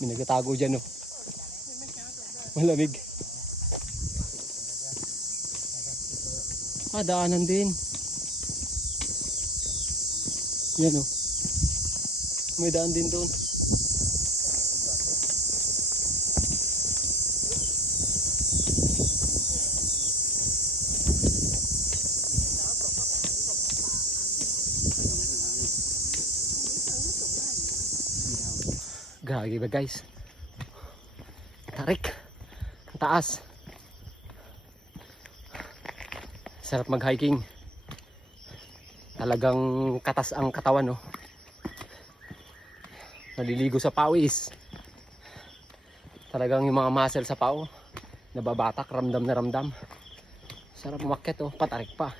May nagtatago dyan, oh. Malamig. Ah, daanan din. Yan, oh. May daan din doon. Grabe ba guys? Tarik. Ang taas. Sarap mag-hiking. Talagang katas ang katawan, no? Naliligo sa pawis. Talagang yung mga muscle sa pao nababatak, ramdam na ramdam. Sarap umakyat, oh. Patarik pa.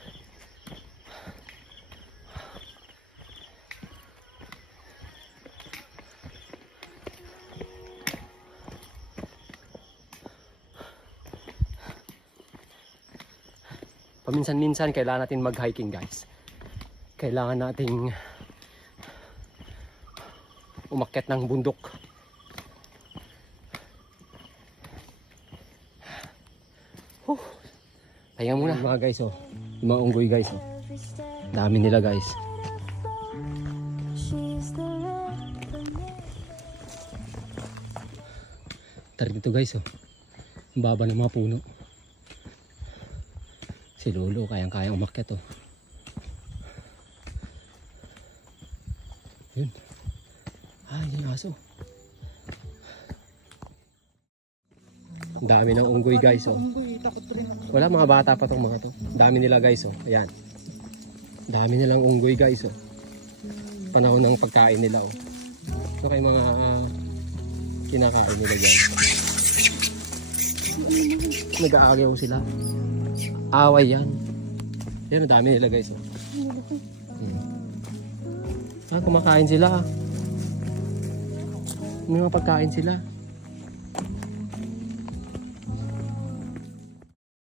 Paminsan-minsan kailangan natin mag-hiking, guys. Kailangan nating umakyat ng bundok. Pahinga muna. Mga guys, oh. Yung mga unggoy, guys, oh. Dami nila, guys. Tarik dito, guys, oh. Ang baba ng mga puno. Si Lolo, kayang-kayang umakyat, oh. Yun. Ah, yung aso. Ang dami ng unggoy, guys, oh. Wala, mga bata pa tong mga to. Dami nila, guys, oh. Ayan. Dami nilang unggoy, guys, oh. Panahon ng pagkain nila, oh. Ito kay mga kinakain nila dyan. Nag-aagaw sila. Away yan. Yan, dami nila, guys, oh. Ah, kumakain sila. May mga pagkain sila.